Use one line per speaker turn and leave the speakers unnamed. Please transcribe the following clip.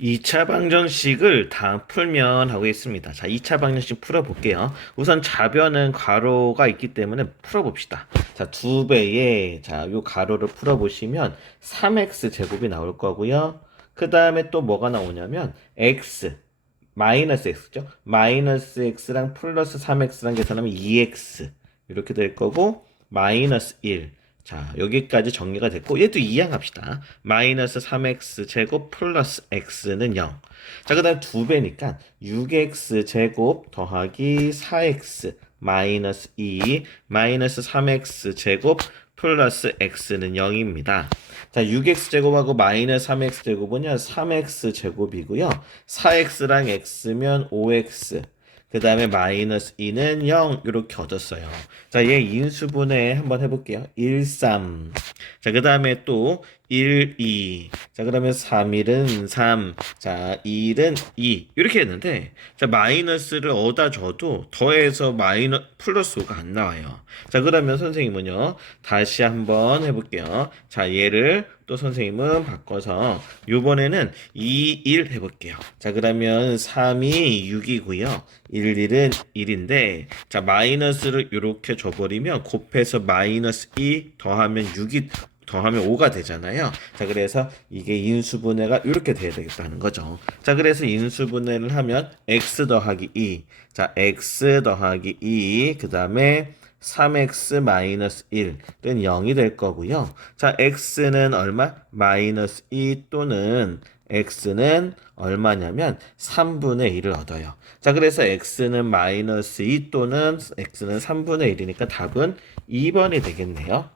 2차 방정식을 다 풀면 하고 있습니다. 자, 2차 방정식 풀어볼게요. 우선 좌변은 가로가 있기 때문에 풀어봅시다. 자, 두 배의, 자, 요 가로를 풀어보시면 3x 제곱이 나올 거고요. 그 다음에 또 뭐가 나오냐면 x, 마이너스 x죠. 마이너스 x랑 플러스 3x랑 계산하면 2x 이렇게 될 거고 마이너스 1. 자, 여기까지 정리가 됐고 얘도 이항합시다. 마이너스 3x 제곱 플러스 x는 0. 자, 그 다음 두 배니까 6x 제곱 더하기 4x 마이너스 2 마이너스 3x 제곱 플러스 x는 0입니다. 자, 6x 제곱하고 마이너스 3x 제곱은요, 3x 제곱이고요. 4x랑 x면 5x. 그 다음에 마이너스 2는 0 이렇게 얻었어요. 자, 얘 인수분해 한번 해볼게요. 1, 3. 자, 그 다음에 또 1, 2. 자, 그러면 3, 1은 3. 자, 1은 2. 이렇게 했는데, 자, 마이너스를 얻어 줘도 더해서 마이너, 플러스 5가 안 나와요. 자, 그러면 선생님은요, 다시 한번 해볼게요. 자, 얘를 또 선생님은 바꿔서, 요번에는 2, 1 해볼게요. 자, 그러면 3이 6이고요. 1, 1은 1인데, 자, 마이너스를 이렇게 줘버리면 곱해서 마이너스 2 더하면 6이 더하면 5가 되잖아요. 자, 그래서 이게 인수분해가 이렇게 돼야 되겠다는 거죠. 자, 그래서 인수분해를 하면 x 더하기 2. 자, x 더하기 2. 그 다음에 3x 마이너스 1은 0이 될 거고요. 자, x는 얼마? 마이너스 2 또는 x는 얼마냐면 3분의 1을 얻어요. 자, 그래서 x는 마이너스 2 또는 x는 3분의 1이니까 답은 2번이 되겠네요.